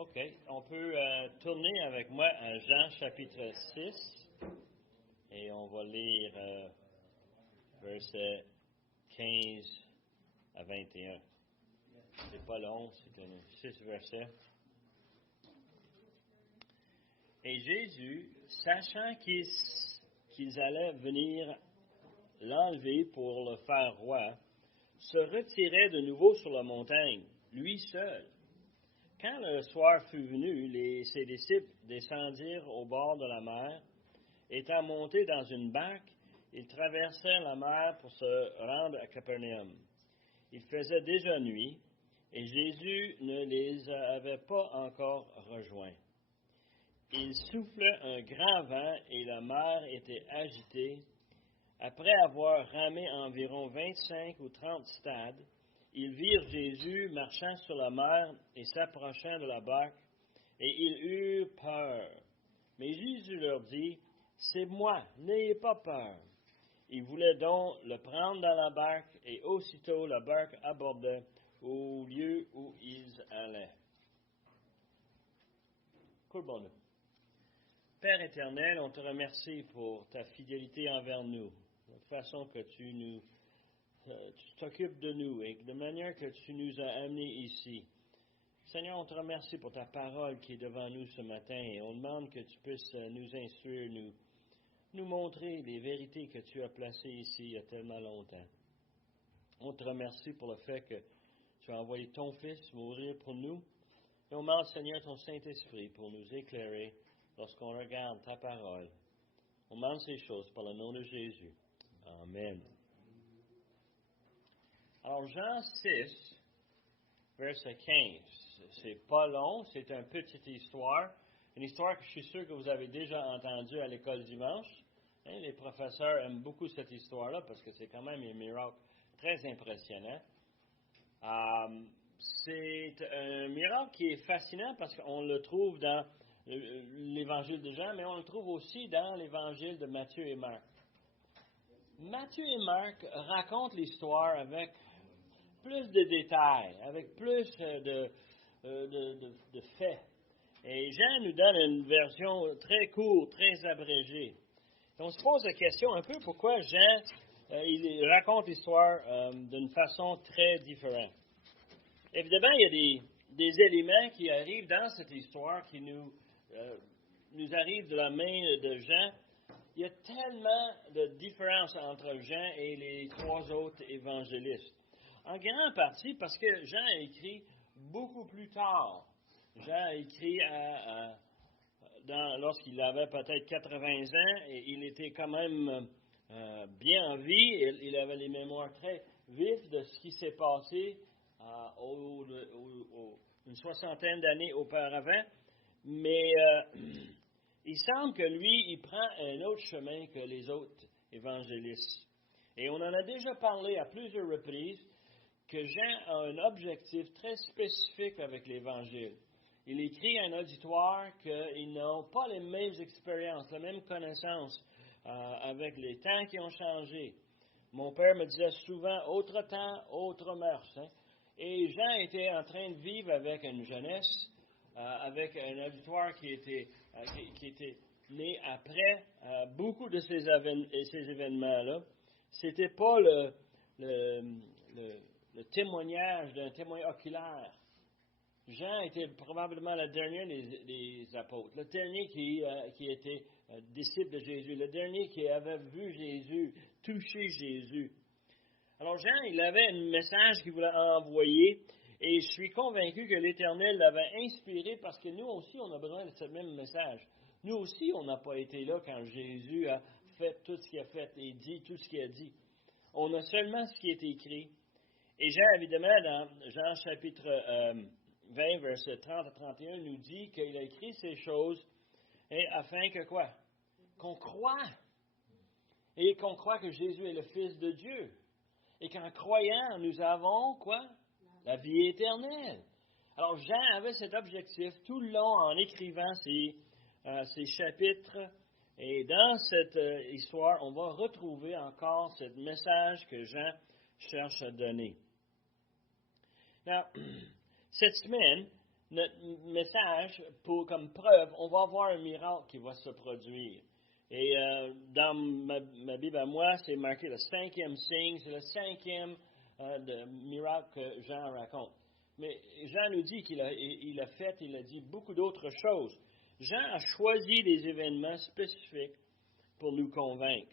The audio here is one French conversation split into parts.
OK. On peut tourner avec moi à Jean chapitre 6 et on va lire versets 15 à 21. C'est pas long, c'est 6 versets. Et Jésus, sachant qu'ils allaient venir l'enlever pour le faire roi, se retirait de nouveau sur la montagne, lui seul. Quand le soir fut venu, ses disciples descendirent au bord de la mer. Étant montés dans une barque, ils traversèrent la mer pour se rendre à Capernaum. Il faisait déjà nuit, et Jésus ne les avait pas encore rejoints. Il soufflait un grand vent, et la mer était agitée. Après avoir ramé environ 25 ou 30 stades, ils virent Jésus marchant sur la mer et s'approchant de la barque, et ils eurent peur. Mais Jésus leur dit, « C'est moi, n'ayez pas peur. » Ils voulaient donc le prendre dans la barque, et aussitôt la barque abordait au lieu où ils allaient. Courbons-nous. Père éternel, on te remercie pour ta fidélité envers nous, la façon que tu t'occupes de nous et de manière que tu nous as amenés ici. Seigneur, on te remercie pour ta parole qui est devant nous ce matin et on demande que tu puisses nous instruire, nous montrer les vérités que tu as placées ici il y a tellement longtemps. On te remercie pour le fait que tu as envoyé ton Fils mourir pour nous et on demande, Seigneur, ton Saint-Esprit pour nous éclairer lorsqu'on regarde ta parole. On demande ces choses par le nom de Jésus. Amen. Alors, Jean 6, verset 15. C'est pas long, c'est une petite histoire. Une histoire que je suis sûr que vous avez déjà entendue à l'école dimanche. Les professeurs aiment beaucoup cette histoire-là parce que c'est quand même un miracle très impressionnant. C'est un miracle qui est fascinant parce qu'on le trouve dans l'évangile de Jean, mais on le trouve aussi dans l'évangile de Matthieu et Marc. Matthieu et Marc racontent l'histoire avec plus de détails, avec plus de faits. Et Jean nous donne une version très courte, très abrégée. Et on se pose la question un peu pourquoi Jean il raconte l'histoire d'une façon très différente. Évidemment, il y a des éléments qui arrivent dans cette histoire qui nous arrivent de la main de Jean. Il y a tellement de différences entre Jean et les trois autres évangélistes. En grande partie parce que Jean a écrit beaucoup plus tard. Jean a écrit lorsqu'il avait peut-être 80 ans et il était quand même bien en vie. Il avait les mémoires très vives de ce qui s'est passé une soixantaine d'années auparavant. Mais il semble que lui, il prend un autre chemin que les autres évangélistes. Et on en a déjà parlé à plusieurs reprises que Jean a un objectif très spécifique avec l'Évangile. Il écrit à un auditoire qu'ils n'ont pas les mêmes expériences, les mêmes connaissances avec les temps qui ont changé. Mon père me disait souvent, autre temps, autre mœurs. Hein? Et Jean était en train de vivre avec une jeunesse, avec un auditoire qui était né après beaucoup de ces événements-là. C'était pas le témoignage d'un témoin oculaire. Jean était probablement le dernier des apôtres, le dernier qui était disciple de Jésus, le dernier qui avait vu Jésus, touché Jésus. Alors Jean, il avait un message qu'il voulait envoyer et je suis convaincu que l'Éternel l'avait inspiré parce que nous aussi, on a besoin de ce même message. Nous aussi, on n'a pas été là quand Jésus a fait tout ce qu'il a fait et dit tout ce qu'il a dit. On a seulement ce qui est écrit. Et Jean, évidemment, dans Jean chapitre 20, versets 30 à 31, nous dit qu'il a écrit ces choses afin que quoi? Qu'on croit. Et qu'on croit que Jésus est le Fils de Dieu. Et qu'en croyant, nous avons quoi? La vie éternelle. Alors Jean avait cet objectif tout le long en écrivant ces chapitres. Et dans cette histoire, on va retrouver encore ce message que Jean cherche à donner. Alors, cette semaine, notre message, comme preuve, on va avoir un miracle qui va se produire. Et dans ma Bible à moi, c'est marqué le 5e signe, c'est le 5e miracle que Jean raconte. Mais Jean nous dit qu'il a dit beaucoup d'autres choses. Jean a choisi des événements spécifiques pour nous convaincre.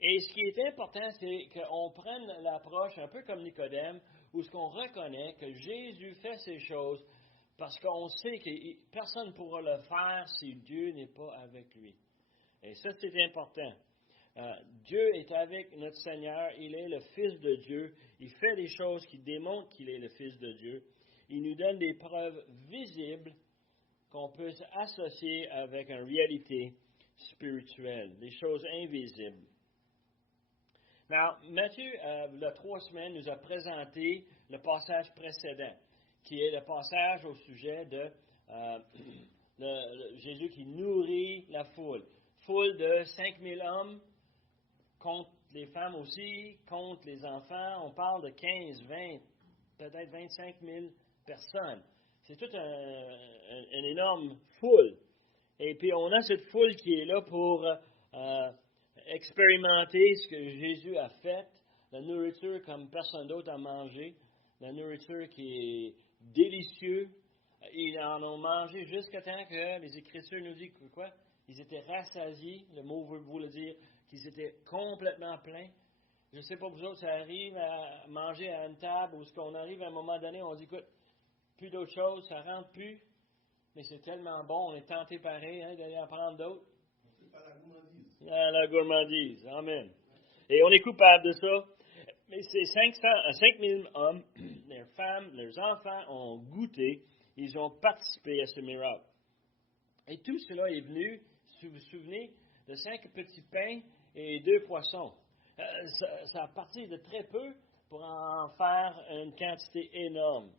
Et ce qui est important, c'est qu'on prenne l'approche un peu comme Nicodème, où ce qu'on reconnaît que Jésus fait ces choses parce qu'on sait que personne ne pourra le faire si Dieu n'est pas avec lui. Et ça, c'est important. Dieu est avec notre Seigneur, il est le Fils de Dieu, il fait des choses qui démontrent qu'il est le Fils de Dieu. Il nous donne des preuves visibles qu'on peut associer avec une réalité spirituelle, des choses invisibles. Alors, Matthieu, il y a 3 semaines, nous a présenté le passage précédent, qui est le passage au sujet de Jésus qui nourrit la foule. Foule de 5000 hommes, contre les femmes aussi, contre les enfants. On parle de 15, 20, peut-être 25 000 personnes. C'est toute une énorme foule. Et puis, on a cette foule qui est là pour expérimenter ce que Jésus a fait, la nourriture comme personne d'autre a mangé, la nourriture qui est délicieuse. Ils en ont mangé jusqu'à temps que les Écritures nous disent que quoi? Ils étaient rassasiés, le mot veut dire qu'ils étaient complètement pleins. Je ne sais pas, vous autres, ça arrive à manger à une table où on arrive à un moment donné, on dit, écoute, plus d'autres choses, ça ne rentre plus, mais c'est tellement bon, on est tenté pareil d'aller en prendre d'autres. C'est pas la gourmandise. La gourmandise, amen. Et on est coupable de ça. Mais c'est 5000 hommes, leurs femmes, leurs enfants ont goûté, ils ont participé à ce miracle. Et tout cela est venu, si vous vous souvenez, de 5 petits pains et 2 poissons. Ça a parti de très peu pour en faire une quantité énorme.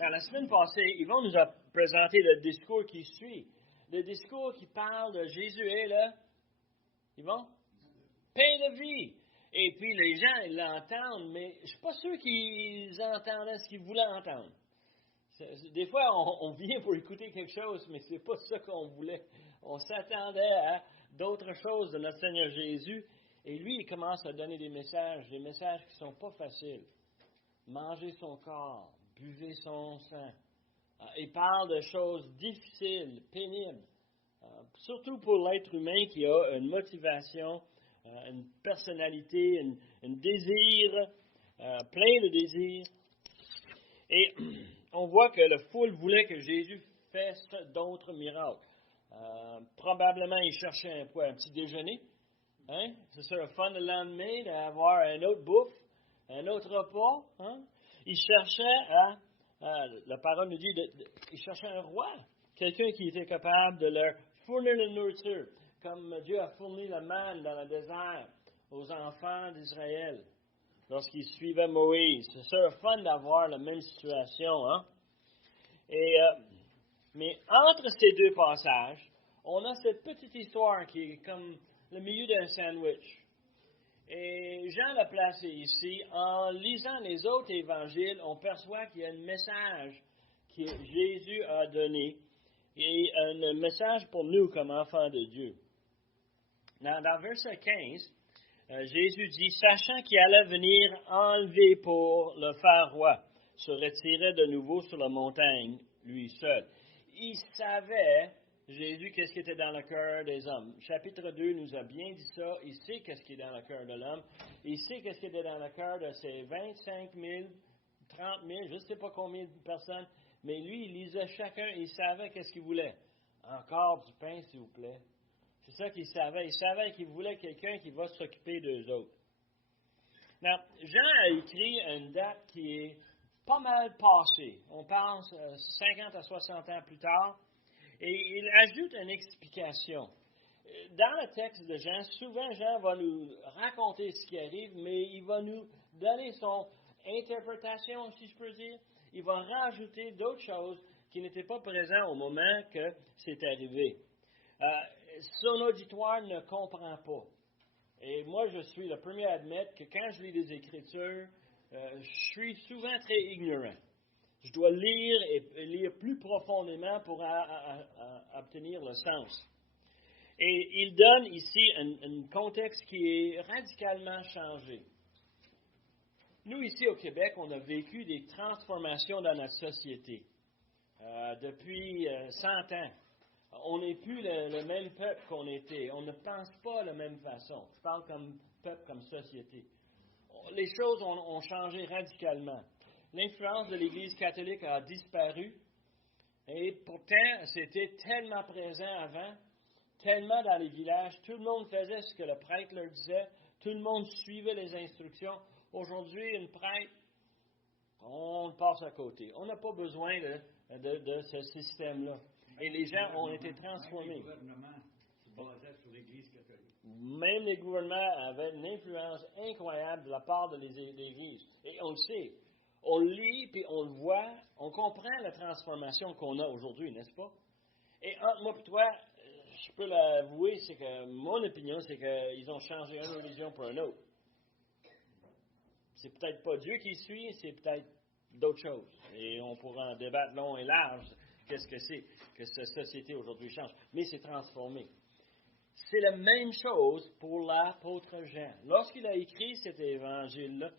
Alors, la semaine passée, Yvon nous a présenté le discours qui suit. Le discours qui parle de Jésus est là. Yvon? Pain de vie. Et puis les gens, ils l'entendent, mais je ne suis pas sûr qu'ils entendaient ce qu'ils voulaient entendre. Des fois, on vient pour écouter quelque chose, mais ce n'est pas ça qu'on voulait. On s'attendait à d'autres choses de notre Seigneur Jésus. Et lui, il commence à donner des messages qui ne sont pas faciles. Mangez son corps, buvez son sang. Il parle de choses difficiles, pénibles. Surtout pour l'être humain qui a une motivation, une personnalité, un désir, plein de désirs. Et on voit que la foule voulait que Jésus fasse d'autres miracles. Probablement, il cherchait un petit déjeuner. Hein? C'est ça le fun le lendemain d'avoir un autre bouffe, un autre repas. Hein? Il cherchait la parole nous dit, il cherchait un roi, quelqu'un qui était capable de leur fournir la nourriture, comme Dieu a fourni la manne dans le désert aux enfants d'Israël lorsqu'ils suivaient Moïse. C'est ça le fun d'avoir la même situation. Hein? Mais entre ces deux passages, on a cette petite histoire qui est comme le milieu d'un sandwich. Et Jean l'a placé ici. En lisant les autres évangiles, on perçoit qu'il y a un message que Jésus a donné et un message pour nous comme enfants de Dieu. Dans verset 15, Jésus dit, sachant qu'il allait venir enlever pour le faire roi, se retirait de nouveau sur la montagne, lui seul. Il savait, Jésus, qu'est-ce qui était dans le cœur des hommes. Chapitre 2 nous a bien dit ça. Il sait qu'est-ce qui est dans le cœur de l'homme. Il sait qu'est-ce qui était dans le cœur de ces 25 000, 30 000, je ne sais pas combien de personnes, mais lui, il lisait chacun, il savait qu'est-ce qu'il voulait. Encore du pain, s'il vous plaît. C'est ça qu'il savait. Il savait qu'il voulait quelqu'un qui va s'occuper d'eux autres. Now, Jean a écrit une date qui est pas mal passée. On pense 50 à 60 ans plus tard. Et il ajoute une explication. Dans le texte de Jean, souvent Jean va nous raconter ce qui arrive, mais il va nous donner son interprétation, si je peux dire. Il va rajouter d'autres choses qui n'étaient pas présentes au moment que c'est arrivé. Son auditoire ne comprend pas. Et moi, je suis le premier à admettre que quand je lis des Écritures, je suis souvent très ignorant. Je dois lire et lire plus profondément pour obtenir le sens. Et il donne ici un contexte qui est radicalement changé. Nous, ici au Québec, on a vécu des transformations dans notre société depuis 100 ans. On n'est plus le même peuple qu'on était. On ne pense pas de la même façon. Je parle comme peuple, comme société. Les choses ont changé radicalement. L'influence de l'Église catholique a disparu. Et pourtant, c'était tellement présent avant, tellement dans les villages. Tout le monde faisait ce que le prêtre leur disait. Tout le monde suivait les instructions. Aujourd'hui, une prêtre, on passe à côté. On n'a pas besoin de ce système-là. Et les gens ont été transformés. Les gouvernements se basaient sur l'Église catholique. Même les gouvernements avaient une influence incroyable de la part de l'Église. Et on le sait. On le lit, puis on le voit. On comprend la transformation qu'on a aujourd'hui, n'est-ce pas? Et entre moi et toi, je peux l'avouer, c'est que mon opinion, c'est qu'ils ont changé une religion pour une autre. C'est peut-être pas Dieu qui suit, c'est peut-être d'autres choses. Et on pourra en débattre long et large. Qu'est-ce que c'est que cette société aujourd'hui change? Mais c'est transformé. C'est la même chose pour l'apôtre Jean. Lorsqu'il a écrit cet évangile-là,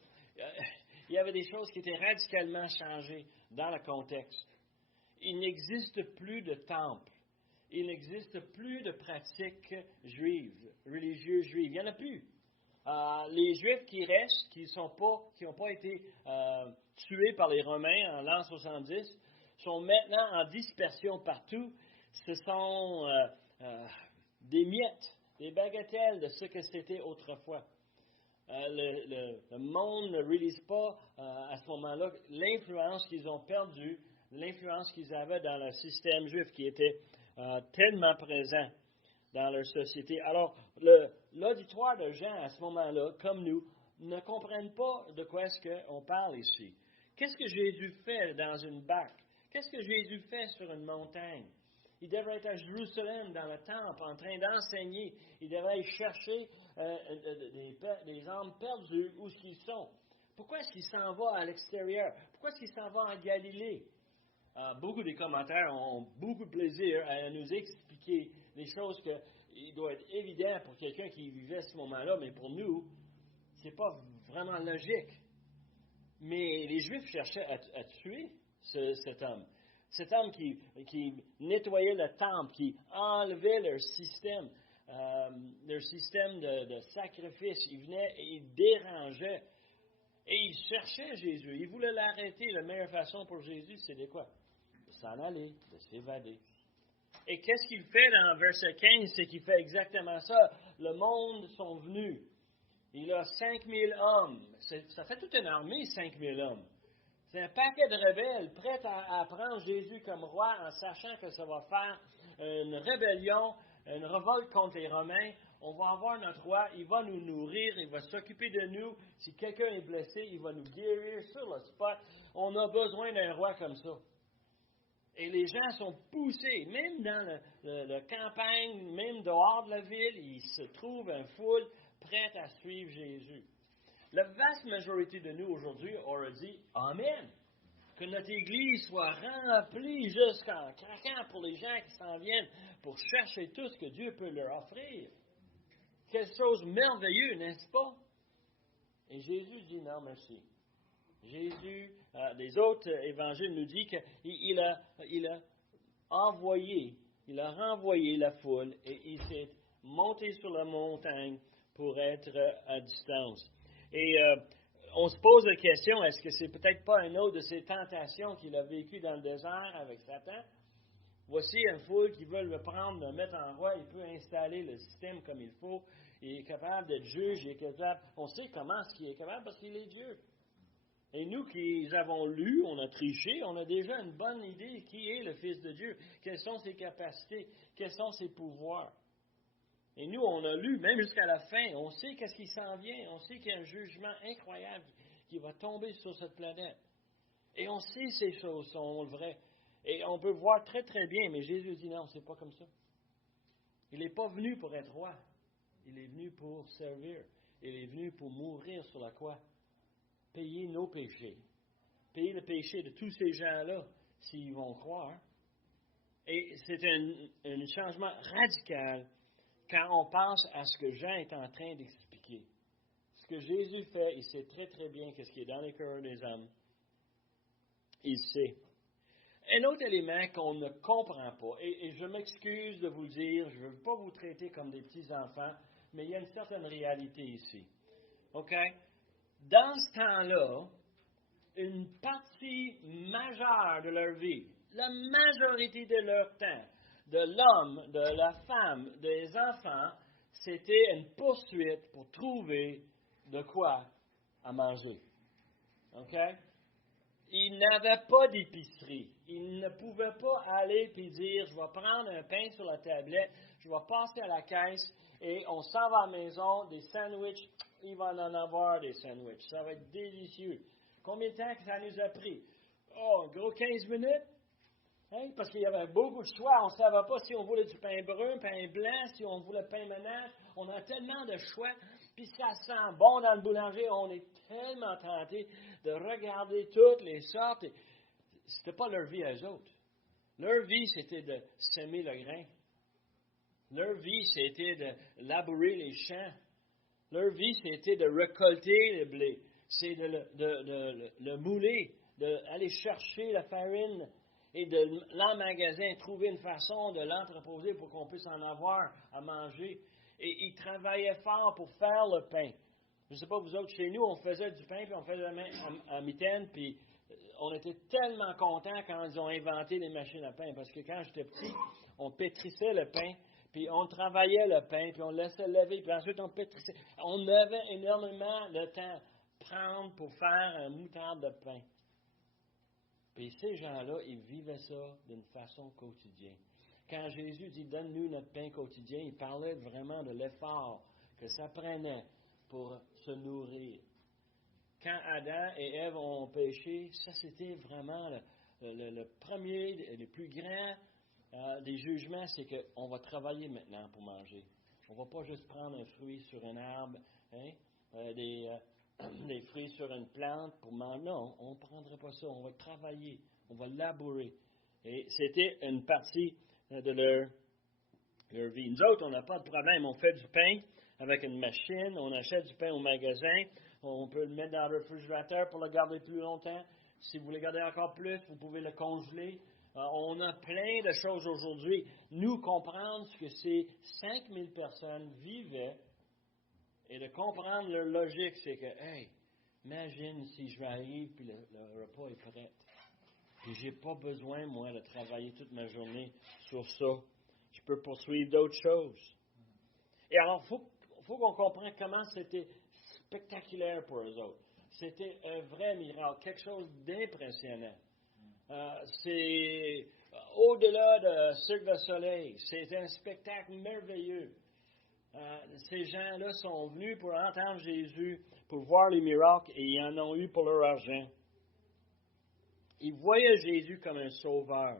il y avait des choses qui étaient radicalement changées dans le contexte. Il n'existe plus de temple. Il n'existe plus de pratiques juives, religieuses juives. Il n'y en a plus. Les Juifs qui restent, qui n'ont pas été tués par les Romains en l'an 70, sont maintenant en dispersion partout. Ce sont des miettes, des bagatelles de ce que c'était autrefois. Le monde ne réalise pas à ce moment-là l'influence qu'ils ont perdue, l'influence qu'ils avaient dans le système juif qui était tellement présent dans leur société. Alors, l'auditoire de Jean à ce moment-là, comme nous, ne comprennent pas de quoi est-ce qu'on parle ici. Qu'est-ce que Jésus fait dans une barque? Qu'est-ce que Jésus fait sur une montagne? Il devrait être à Jérusalem, dans le temple, en train d'enseigner. Il devrait chercher des âmes perdues où ils sont. Pourquoi est-ce qu'il s'en va à l'extérieur? Pourquoi est-ce qu'il s'en va en Galilée? Beaucoup des commentaires ont beaucoup de plaisir à nous expliquer des choses qui doivent être évidentes pour quelqu'un qui vivait à ce moment-là, mais pour nous, ce n'est pas vraiment logique. Mais les Juifs cherchaient à tuer cet homme. Cet homme qui nettoyait le temple, qui enlevait leur système de sacrifice. Il venait et il dérangeait. Et il cherchait Jésus. Il voulait l'arrêter. La meilleure façon pour Jésus, c'est de quoi? De s'en aller, de s'évader. Et qu'est-ce qu'il fait dans verset 15? C'est qu'il fait exactement ça. Le monde sont venus. Il a 5000 hommes. Ça fait toute une armée, 5000 hommes. C'est un paquet de rebelles prêts à prendre Jésus comme roi en sachant que ça va faire une rébellion, une révolte contre les Romains. On va avoir notre roi, il va nous nourrir, il va s'occuper de nous. Si quelqu'un est blessé, il va nous guérir sur le spot. On a besoin d'un roi comme ça. Et les gens sont poussés, même dans la campagne, même dehors de la ville, il se trouve une foule prête à suivre Jésus. La vaste majorité de nous aujourd'hui aurait dit « Amen ». Que notre Église soit remplie jusqu'en craquant pour les gens qui s'en viennent pour chercher tout ce que Dieu peut leur offrir. Quelque chose de merveilleux, n'est-ce pas? Et Jésus dit non, merci. Jésus, des autres évangiles nous dit qu'il a renvoyé la foule et il s'est monté sur la montagne pour être à distance. Et on se pose la question, est-ce que c'est peut-être pas une autre de ces tentations qu'il a vécues dans le désert avec Satan? Voici une foule qui veut le prendre, le mettre en roi, il peut installer le système comme il faut, il est capable d'être juge, il est capable, on sait comment ce qu'il est capable parce qu'il est Dieu. Et nous qui avons lu, on a triché, on a déjà une bonne idée qui est le Fils de Dieu, quelles sont ses capacités, quels sont ses pouvoirs. Et nous, on a lu, même jusqu'à la fin, on sait qu'est-ce qui s'en vient, on sait qu'il y a un jugement incroyable qui va tomber sur cette planète. Et on sait ces choses sont vraies. Et on peut voir très très bien, mais Jésus dit non, c'est pas comme ça. Il n'est pas venu pour être roi. Il est venu pour servir. Il est venu pour mourir sur la croix. Payer nos péchés. payer le péché de tous ces gens-là s'ils vont croire. Et c'est un changement radical quand on pense à ce que Jean est en train d'expliquer. Ce que Jésus fait, il sait très très bien ce qui est dans les cœurs des hommes. Il sait. Un autre élément qu'on ne comprend pas, et je m'excuse de vous le dire, je ne veux pas vous traiter comme des petits-enfants, mais il y a une certaine réalité ici. OK? Dans ce temps-là, une partie majeure de leur vie, la majorité de leur temps, de l'homme, de la femme, des enfants, c'était une poursuite pour trouver de quoi à manger. OK? Ils n'avaient pas d'épicerie. Ils ne pouvaient pas aller et dire, je vais prendre un pain sur la tablette, je vais passer à la caisse et on s'en va à la maison, des sandwichs, il va en avoir des sandwichs. Ça va être délicieux. Combien de temps que ça nous a pris? Oh, gros 15 minutes. Hein? Parce qu'il y avait beaucoup de choix. On ne savait pas si on voulait du pain brun, pain blanc, si on voulait pain ménage. On a tellement de choix. Puis ça sent bon dans le boulanger. On est tellement tenté de regarder toutes les sortes. C'était pas leur vie à eux autres. Leur vie, c'était de semer le grain. Leur vie, c'était de labourer les champs. Leur vie, c'était de récolter le blé. C'est de le mouler, d'aller chercher la farine et de l'emmagasiner, trouver une façon de l'entreposer pour qu'on puisse en avoir à manger. Et ils travaillaient fort pour faire le pain. Je ne sais pas, vous autres, chez nous, on faisait du pain, puis on faisait à mitaine, puis on était tellement contents quand ils ont inventé les machines à pain, parce que quand j'étais petit, on pétrissait le pain, puis on travaillait le pain, puis on le laissait lever, puis ensuite on pétrissait. On avait énormément de temps à prendre pour faire un moutarde de pain. Puis ces gens-là, ils vivaient ça d'une façon quotidienne. Quand Jésus dit « Donne-nous notre pain quotidien », il parlait vraiment de l'effort que ça prenait pour se nourrir. Quand Adam et Ève ont péché, ça c'était vraiment le premier, le plus grand des jugements, c'est qu'on va travailler maintenant pour manger. On ne va pas juste prendre un fruit sur un arbre, hein, des fruits sur une plante pour manger. Non, on ne prendrait pas ça. On va travailler, on va labourer. Et c'était une partie de leur vie. Nous autres, on n'a pas de problème. On fait du pain avec une machine, on achète du pain au magasin, on peut le mettre dans le réfrigérateur pour le garder plus longtemps. Si vous voulez garder encore plus, vous pouvez le congeler. On a plein de choses aujourd'hui. Nous, comprendre ce que ces 5000 personnes vivaient et de comprendre leur logique, c'est que, hey, imagine si je vais arriver puis le repas est prêt. Puis j'ai pas besoin, moi, de travailler toute ma journée sur ça. Je peux poursuivre d'autres choses. Et alors, il faut qu'on comprenne comment c'était spectaculaire pour eux autres. C'était un vrai miracle, quelque chose d'impressionnant. C'est au-delà de Cirque du Soleil. C'est un spectacle merveilleux. Ces gens-là sont venus pour entendre Jésus, pour voir les miracles, et ils en ont eu pour leur argent. Ils voyaient Jésus comme un sauveur.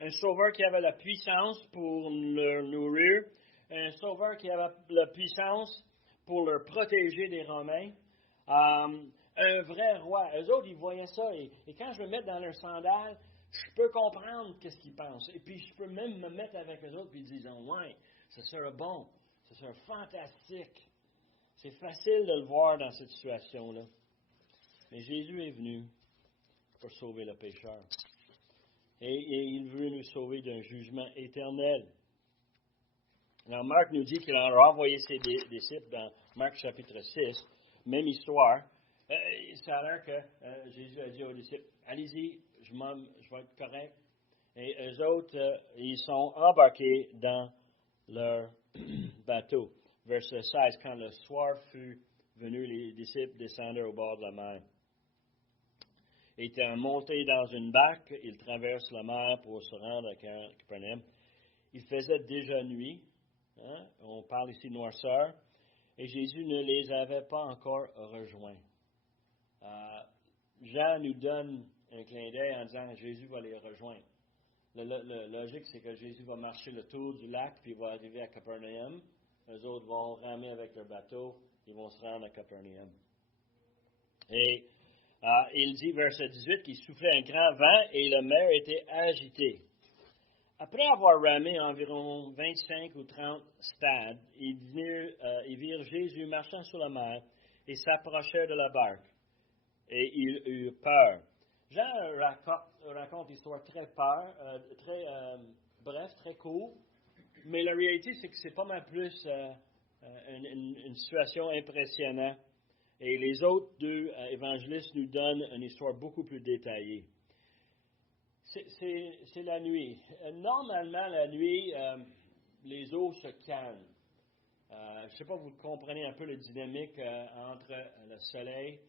Un sauveur qui avait la puissance pour leur nourrir. Un sauveur qui avait la puissance pour leur protéger des Romains. Un vrai roi. Eux autres, ils voyaient ça. Et quand je me mets dans leurs sandales, je peux comprendre qu'est-ce qu'ils pensent. Et puis, je peux même me mettre avec eux autres et ils disent, ouais, ça serait bon. Ça serait fantastique. C'est facile de le voir dans cette situation-là. Mais Jésus est venu pour sauver le pécheur. Et il veut nous sauver d'un jugement éternel. Alors, Marc nous dit qu'il a renvoyé ses disciples dans Marc chapitre 6, même histoire. Ça a l'air que Jésus a dit aux disciples, allez-y, je vais être correct. Et eux autres, ils sont embarqués dans leur bateau. Verset 16, quand le soir fut venu, les disciples descendirent au bord de la mer. Étant montés dans une barque, ils traversent la mer pour se rendre à Capernaum. Il faisait déjà nuit. Hein? On parle ici de noirceur. Et Jésus ne les avait pas encore rejoints. Jean nous donne un clin d'œil en disant Jésus va les rejoindre. La logique, c'est que Jésus va marcher le tour du lac, puis il va arriver à Capernaum. Eux autres vont ramer avec leur bateau, ils vont se rendre à Capernaum. Et Il dit, verset 18, qu'il soufflait un grand vent et la mer était agitée. Après avoir ramé environ 25 ou 30 stades, ils virent Jésus marchant sur la mer et s'approchèrent de la barque. Et ils eurent peur. Jean raconte l'histoire très bref, très court, mais la réalité, c'est que c'est pas mal plus une situation impressionnante. Et les autres deux évangélistes nous donnent une histoire beaucoup plus détaillée. C'est la nuit. Normalement, la nuit, les eaux se calment. Je ne sais pas, vous comprenez un peu la dynamique entre le soleil,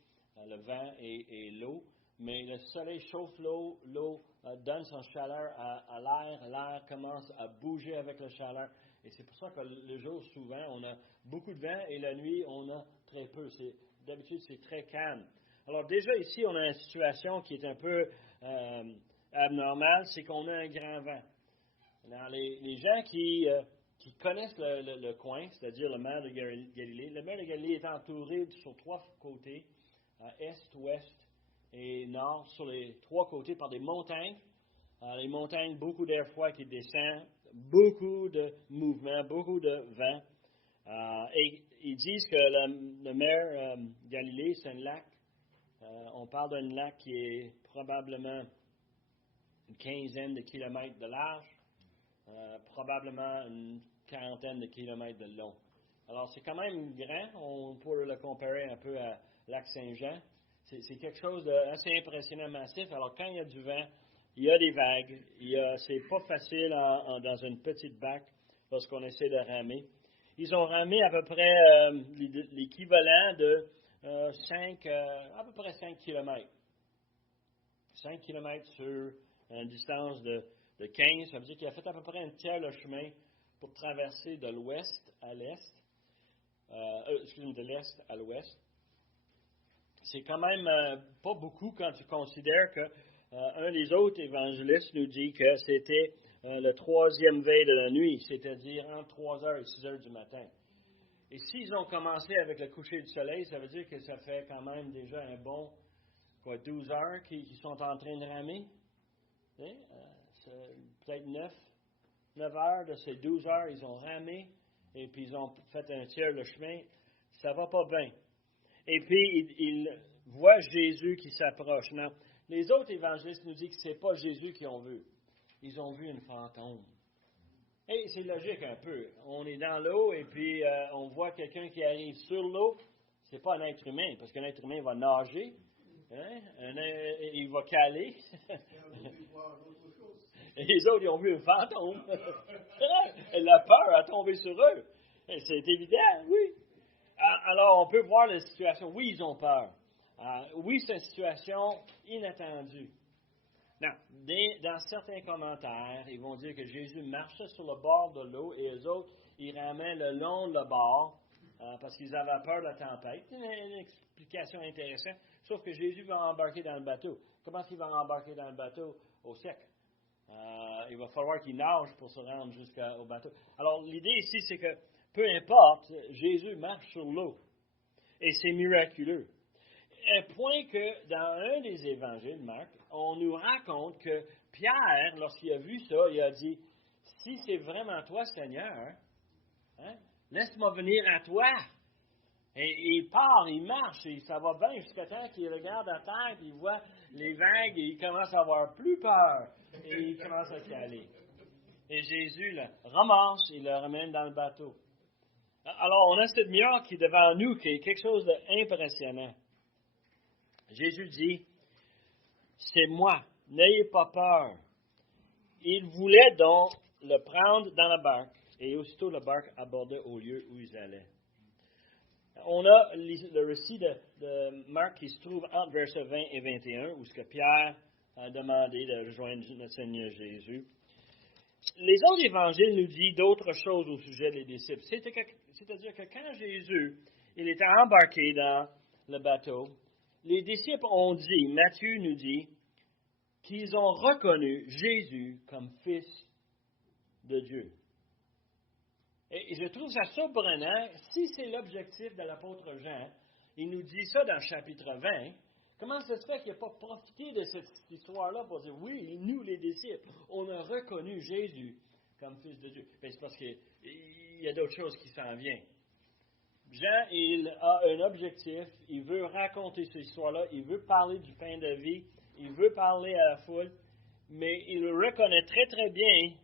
le vent et l'eau, mais le soleil chauffe l'eau, l'eau donne son chaleur à l'air, l'air commence à bouger avec la chaleur. Et c'est pour ça que le jour, souvent, on a beaucoup de vent et la nuit, on a très peu. D'habitude, c'est très calme. Alors déjà, ici, on a une situation qui est un peu abnormale, c'est qu'on a un grand vent. Alors, les gens qui connaissent le coin, c'est-à-dire la mer de Galilée, la mer de Galilée est entourée sur 3 côtés, est, ouest et nord, sur les 3 côtés par des montagnes. Les montagnes, beaucoup d'air froid qui descend, beaucoup de mouvements, beaucoup de vent. Et ils disent que la mer Galilée, c'est un lac. On parle d'un lac qui est probablement une quinzaine de kilomètres de large, probablement une quarantaine de kilomètres de long. Alors, c'est quand même grand. On pourrait le comparer un peu à lac Saint-Jean. C'est quelque chose d'assez impressionnant, massif. Alors, quand il y a du vent, il y a des vagues. C'est pas facile dans une petite barque lorsqu'on essaie de ramer. Ils ont ramé à peu près l'équivalent de à peu près 5 kilomètres. 5 kilomètres sur une distance de 15, ça veut dire qu'il a fait à peu près un tiers le chemin pour traverser de l'ouest à l'est, de l'est à l'ouest. C'est quand même pas beaucoup quand tu considères que un des autres évangélistes nous dit que c'était le 3e veille de la nuit, c'est-à-dire entre 3 heures et 6 heures du matin. Et s'ils ont commencé avec le coucher du soleil, ça veut dire que ça fait quand même déjà un bon 12 heures qu'ils sont en train de ramer. Peut-être 9 heures de ces 12 heures, ils ont ramé et puis ils ont fait un tiers le chemin. Ça va pas bien. Et puis, ils voient Jésus qui s'approche. Non, les autres évangélistes nous disent que ce n'est pas Jésus qu'ils ont vu. Ils ont vu une fantôme. Et c'est logique un peu. On est dans l'eau et puis on voit quelqu'un qui arrive sur l'eau. Ce n'est pas un être humain, parce qu'un être humain va nager. Hein? Il va caler. Et les autres, ils ont vu un fantôme. La peur a tombé sur eux. C'est évident, oui. Alors, on peut voir la situation. Oui, ils ont peur. Oui, c'est une situation inattendue. Non, dans certains commentaires, ils vont dire que Jésus marchait sur le bord de l'eau et les autres, ils ramaient le long de le bord parce qu'ils avaient peur de la tempête. C'est une explication intéressante. Sauf que Jésus va embarquer dans le bateau. Comment est-ce qu'il va embarquer dans le bateau au sec? Il va falloir qu'il nage pour se rendre jusqu'au bateau. Alors, l'idée ici, c'est que peu importe, Jésus marche sur l'eau. Et c'est miraculeux. Un point que dans un des évangiles, Marc, on nous raconte que Pierre, lorsqu'il a vu ça, il a dit, si c'est vraiment toi, Seigneur, laisse-moi venir à toi. Et il part, il marche, et ça va bien jusqu'à temps qu'il regarde à terre, puis il voit les vagues, et il commence à avoir plus peur, et il commence à caler. Et Jésus le ramasse, il le ramène dans le bateau. Alors, on a cette miracle qui est devant nous, qui est quelque chose d'impressionnant. Jésus dit, c'est moi, n'ayez pas peur. Il voulait donc le prendre dans la barque, et aussitôt la barque abordait au lieu où ils allaient. On a le récit de Marc qui se trouve entre versets 20 et 21, où ce que Pierre a demandé de rejoindre notre Seigneur Jésus. Les autres évangiles nous disent d'autres choses au sujet des disciples. C'est-à-dire que quand Jésus il était embarqué dans le bateau, les disciples ont dit, Matthieu nous dit, qu'ils ont reconnu Jésus comme Fils de Dieu. Et je trouve ça surprenant, si c'est l'objectif de l'apôtre Jean, il nous dit ça dans le chapitre 20, Comment ça se fait qu'il n'a pas profité de cette histoire-là pour dire, oui, nous les disciples, on a reconnu Jésus comme Fils de Dieu? Ben, c'est parce qu'il y a d'autres choses qui s'en viennent. Jean, il a un objectif, il veut raconter cette histoire-là, il veut parler du pain de vie, il veut parler à la foule, mais il reconnaît très très bien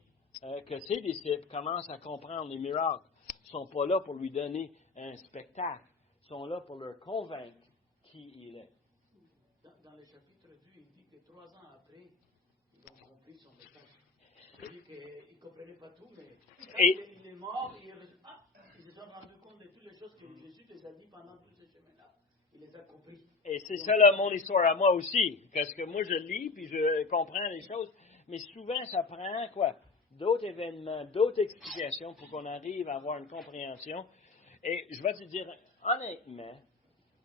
que ses disciples commencent à comprendre les miracles. Ils ne sont pas là pour lui donner un spectacle, ils sont là pour le convaincre qui il est. Dans le chapitre 2, il dit que 3 ans après, ils ont compris son message. Il dit qu'ils ne comprenaient pas tout, mais quand il est mort, ils se sont rendus compte de toutes les choses que Jésus les a dit pendant tous ces chemins-là. Il les a compris. Et c'est ça là, mon histoire à moi aussi. Parce que moi, je lis, puis je comprends les choses. Mais souvent, ça prend quoi? D'autres événements, d'autres explications pour qu'on arrive à avoir une compréhension. Et je vais te dire, honnêtement,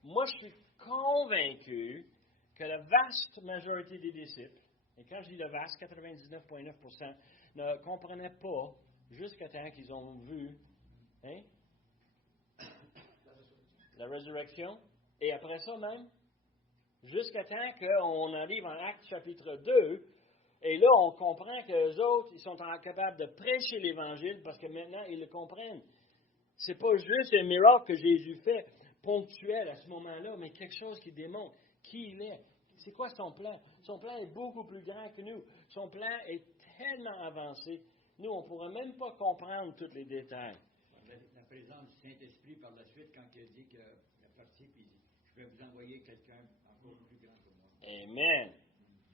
moi, je suis convaincu que la vaste majorité des disciples, et quand je dis le vaste, 99,9%, ne comprenaient pas jusqu'à temps qu'ils ont vu la résurrection. Et après ça même, jusqu'à temps qu'on arrive en Actes chapitre 2, et là, on comprend qu'eux autres, ils sont capables de prêcher l'Évangile parce que maintenant, ils le comprennent. C'est pas juste un miracle que Jésus fait, ponctuel à ce moment-là, mais quelque chose qui démontre qui il est. C'est quoi son plan? Son plan est beaucoup plus grand que nous. Son plan est tellement avancé. Nous, on ne pourrait même pas comprendre tous les détails. La présence du Saint-Esprit par la suite, quand il a dit qu'il est parti, puis il dit, je vais vous envoyer quelqu'un encore plus grand que moi. Amen.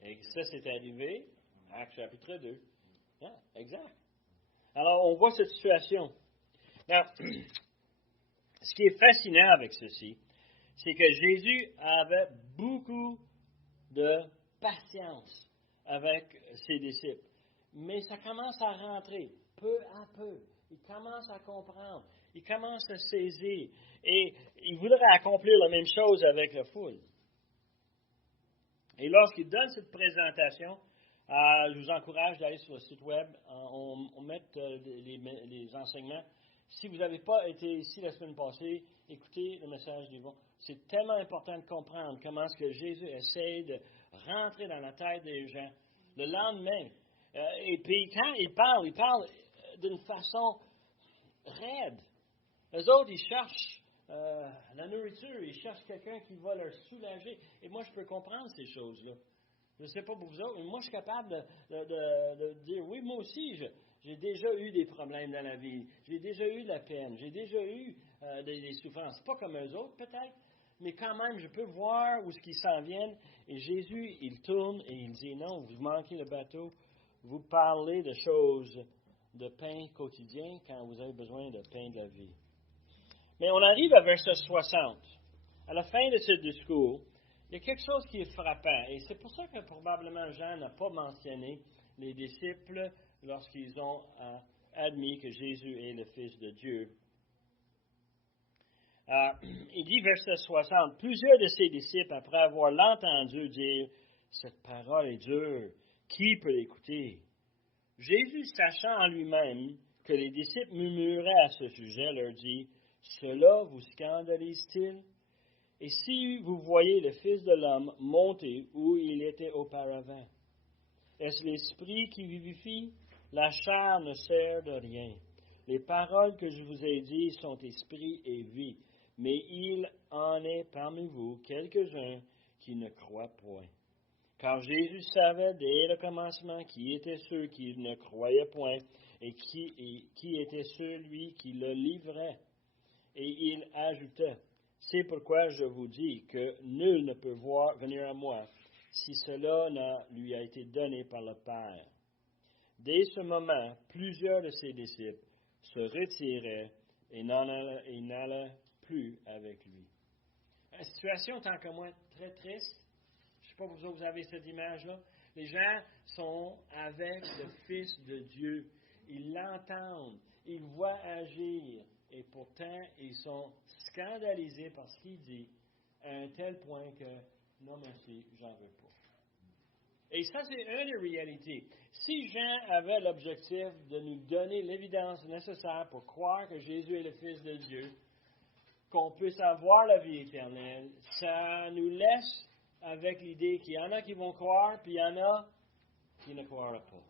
Et ça, c'est arrivé, Actes chapitre 2. Yeah, exact. Alors, on voit cette situation. Now, ce qui est fascinant avec ceci, c'est que Jésus avait beaucoup de patience avec ses disciples. Mais ça commence à rentrer peu à peu. Il commence à comprendre. Il commence à saisir. Et il voudrait accomplir la même chose avec la foule. Et lorsqu'il donne cette présentation, je vous encourage d'aller sur le site web. On met les enseignements. Si vous n'avez pas été ici la semaine passée, écoutez le message d'Yvon. C'est tellement important de comprendre comment est-ce que Jésus essaie de rentrer dans la tête des gens. Le lendemain, et puis quand il parle d'une façon raide. Eux autres, ils cherchent la nourriture, ils cherchent quelqu'un qui va leur soulager. Et moi, je peux comprendre ces choses-là. Je ne sais pas pour vous autres, mais moi, je suis capable de dire, oui, moi aussi, j'ai déjà eu des problèmes dans la vie. J'ai déjà eu de la peine. J'ai déjà eu des souffrances. Pas comme eux autres, peut-être, mais quand même, je peux voir où ce qu'ils s'en viennent. Et Jésus, il tourne et il dit, non, vous manquez le bateau. Vous parlez de choses de pain quotidien quand vous avez besoin de pain de la vie. Mais on arrive à verset 60. À la fin de ce discours, il y a quelque chose qui est frappant. Et c'est pour ça que probablement Jean n'a pas mentionné les disciples lorsqu'ils ont admis que Jésus est le Fils de Dieu. Il dit, verset 60, « Plusieurs de ses disciples, après avoir l'entendu dire, « Cette parole est dure, qui peut l'écouter? » Jésus, sachant en lui-même que les disciples murmuraient à ce sujet, leur dit, « Cela vous scandalise-t-il? Et si vous voyez le Fils de l'homme monter où il était auparavant, est-ce l'Esprit qui vivifie? La chair ne sert de rien. Les paroles que je vous ai dites sont esprit et vie, mais il en est parmi vous quelques-uns qui ne croient point. Car Jésus savait dès le commencement qui étaient ceux qui ne croyaient point et qui était celui qui le livrait. Et il ajouta, « C'est pourquoi je vous dis que nul ne peut venir à moi si cela ne lui a été donné par le Père. » Dès ce moment, plusieurs de ses disciples se retiraient et n'allaient plus avec lui. La situation est encore moins très triste. Je ne sais pas si vous avez cette image-là. Les gens sont avec le Fils de Dieu. Ils l'entendent, ils voient agir, et pourtant, ils sont scandalisés par ce qu'il dit, à un tel point que, non merci, j'en veux pas. Et ça, c'est une des réalités. Si Jean avait l'objectif de nous donner l'évidence nécessaire pour croire que Jésus est le Fils de Dieu, qu'on puisse avoir la vie éternelle, ça nous laisse avec l'idée qu'il y en a qui vont croire, puis il y en a qui ne croiront pas.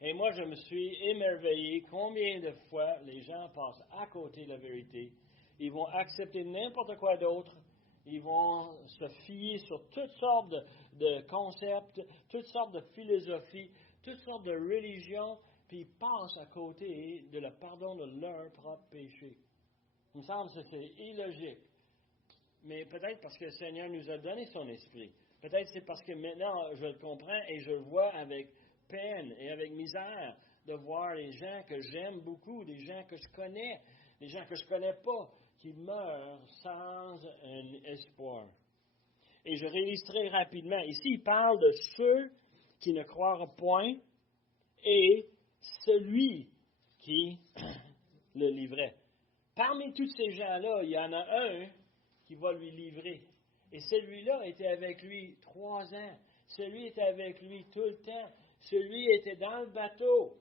Et moi, je me suis émerveillé combien de fois les gens passent à côté de la vérité. Ils vont accepter n'importe quoi d'autre. Ils vont se fier sur toutes sortes de concepts, toutes sortes de philosophies, toutes sortes de religions, puis ils passent à côté de le pardon de leur propre péché. Il me semble que c'est illogique. Mais peut-être parce que le Seigneur nous a donné son esprit. Peut-être c'est parce que maintenant je le comprends et je le vois avec peine et avec misère de voir les gens que j'aime beaucoup, des gens que je connais, des gens que je ne connais pas, qui meurent sans un espoir. Et je réalise très rapidement, ici il parle de ceux qui ne croiront point et celui qui le livrait. Parmi tous ces gens-là, il y en a un qui va lui livrer. Et celui-là était avec lui 3 ans. Celui était avec lui tout le temps. Celui était dans le bateau.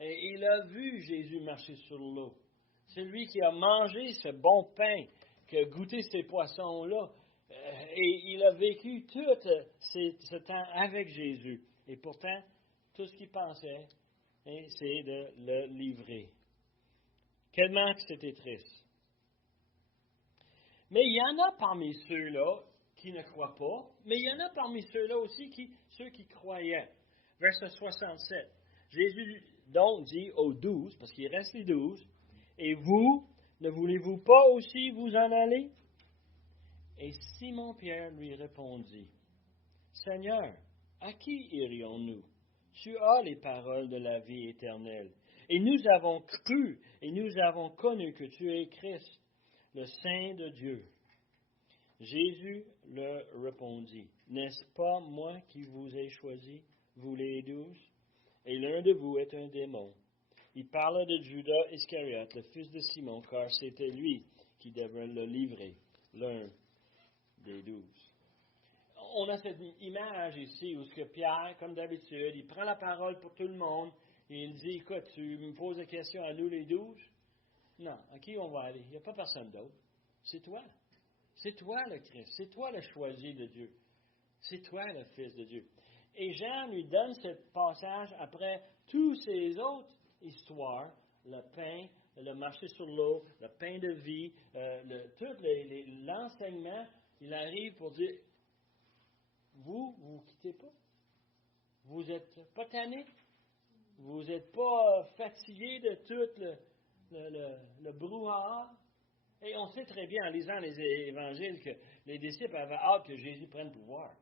Et il a vu Jésus marcher sur l'eau. Celui qui a mangé ce bon pain, qui a goûté ces poissons-là. Et il a vécu tout ce temps avec Jésus. Et pourtant, tout ce qu'il pensait, c'est de le livrer. Tellement que c'était triste. Mais il y en a parmi ceux-là qui ne croient pas, mais il y en a parmi ceux-là aussi ceux qui croyaient. Verset 67. Jésus donc dit aux 12, parce qu'il reste les 12, « Et vous, ne voulez-vous pas aussi vous en aller? » Et Simon-Pierre lui répondit, « Seigneur, à qui irions-nous? Tu as les paroles de la vie éternelle. Et nous avons cru et nous avons connu que tu es Christ, le Saint de Dieu. » Jésus leur répondit, « N'est-ce pas moi qui vous ai choisi, vous les 12? Et l'un de vous est un démon. » Il parla de Judas Iscariote, le fils de Simon, car c'était lui qui devrait le livrer, l'un des 12. On a cette image ici où ce que Pierre, comme d'habitude, il prend la parole pour tout le monde et il dit, « Écoute, tu me poses la question à nous les 12? Non, à qui on va aller? Il n'y a pas personne d'autre. C'est toi. C'est toi le Christ. C'est toi le choisi de Dieu. C'est toi le Fils de Dieu. » Et Jean lui donne ce passage après tous ces autres histoires, le pain, le marché sur l'eau, le pain de vie, tout l'enseignement. Il arrive pour dire, vous quittez pas. Vous n'êtes pas tanné. Vous n'êtes pas fatigué de tout le brouhaha. Et on sait très bien en lisant les évangiles que les disciples avaient hâte que Jésus prenne pouvoir.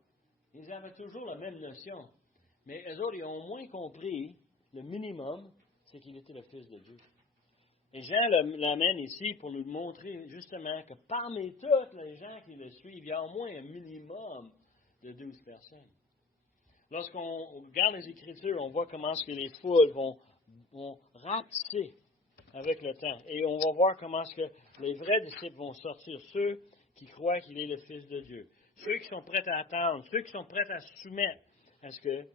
Ils avaient toujours la même notion. Mais eux autres, ils ont au moins compris, le minimum, c'est qu'il était le Fils de Dieu. Et Jean l'amène ici pour nous montrer justement que parmi tous les gens qui le suivent, il y a au moins un minimum de 12 personnes. Lorsqu'on regarde les Écritures, on voit comment est-ce que les foules vont rapetisser avec le temps. Et on va voir comment est-ce que les vrais disciples vont sortir, ceux qui croient qu'il est le Fils de Dieu. Ceux qui sont prêts à attendre, ceux qui sont prêts à se soumettre à ce que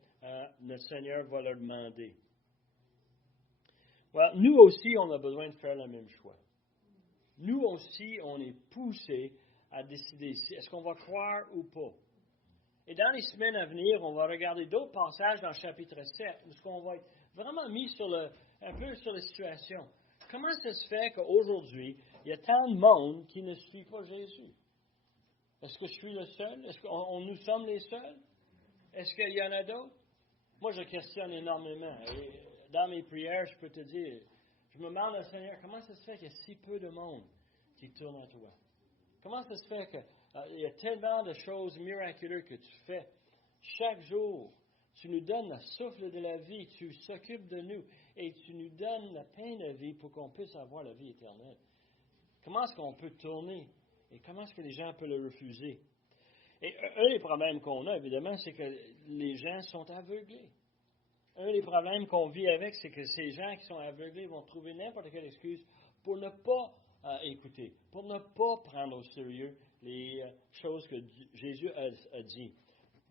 notre Seigneur va leur demander. Well, nous aussi, on a besoin de faire le même choix. Nous aussi, on est poussés à décider est-ce qu'on va croire ou pas. Et dans les semaines à venir, on va regarder d'autres passages dans le chapitre 7 où on va être vraiment mis un peu sur la situation. Comment ça se fait qu'aujourd'hui, il y a tant de monde qui ne suit pas Jésus? Est-ce que je suis le seul? Est-ce que nous sommes les seuls? Est-ce qu'il y en a d'autres? Moi, je questionne énormément. Et dans mes prières, je peux te dire, je me demande au Seigneur, comment ça se fait qu'il y a si peu de monde qui tourne à toi? Comment ça se fait qu'il y a tellement de choses miraculeuses que tu fais? Chaque jour, tu nous donnes le souffle de la vie, tu s'occupes de nous et tu nous donnes le pain de vie pour qu'on puisse avoir la vie éternelle. Comment est-ce qu'on peut tourner? Et comment est-ce que les gens peuvent le refuser? Et un des problèmes qu'on a, évidemment, c'est que les gens sont aveuglés. Un des problèmes qu'on vit avec, c'est que ces gens qui sont aveuglés vont trouver n'importe quelle excuse pour ne pas écouter, pour ne pas prendre au sérieux les choses que Jésus a dit,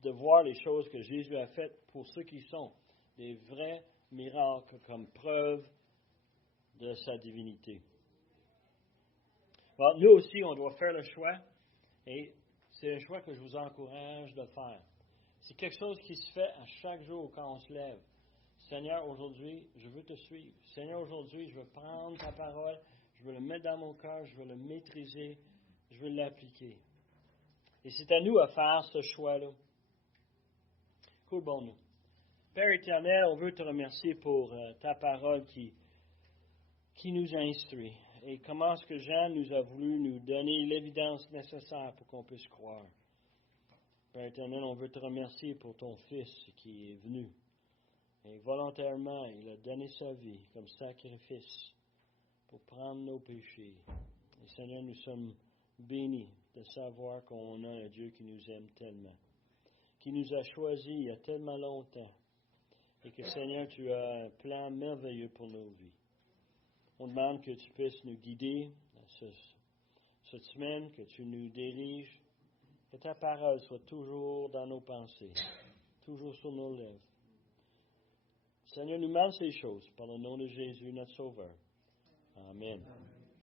de voir les choses que Jésus a faites pour ceux qui sont des vrais miracles comme preuve de sa divinité. Bon, nous aussi, on doit faire le choix. Et c'est un choix que je vous encourage de faire. C'est quelque chose qui se fait à chaque jour quand on se lève. Seigneur, aujourd'hui, je veux te suivre. Seigneur, aujourd'hui, je veux prendre ta parole, je veux le mettre dans mon cœur, je veux le maîtriser, je veux l'appliquer. Et c'est à nous à faire ce choix-là. Courbons-nous. Père éternel, on veut te remercier pour ta parole qui nous instruit. Et comment est-ce que Jean nous a voulu nous donner l'évidence nécessaire pour qu'on puisse croire. Père éternel, on veut te remercier pour ton Fils qui est venu. Et volontairement, il a donné sa vie comme sacrifice pour prendre nos péchés. Et Seigneur, nous sommes bénis de savoir qu'on a un Dieu qui nous aime tellement, qui nous a choisis il y a tellement longtemps. Et que Seigneur, tu as un plan merveilleux pour nos vies. On demande que tu puisses nous guider cette semaine, que tu nous diriges, que ta parole soit toujours dans nos pensées, toujours sur nos lèvres. Seigneur, nous demande ces choses par le nom de Jésus, notre Sauveur. Amen.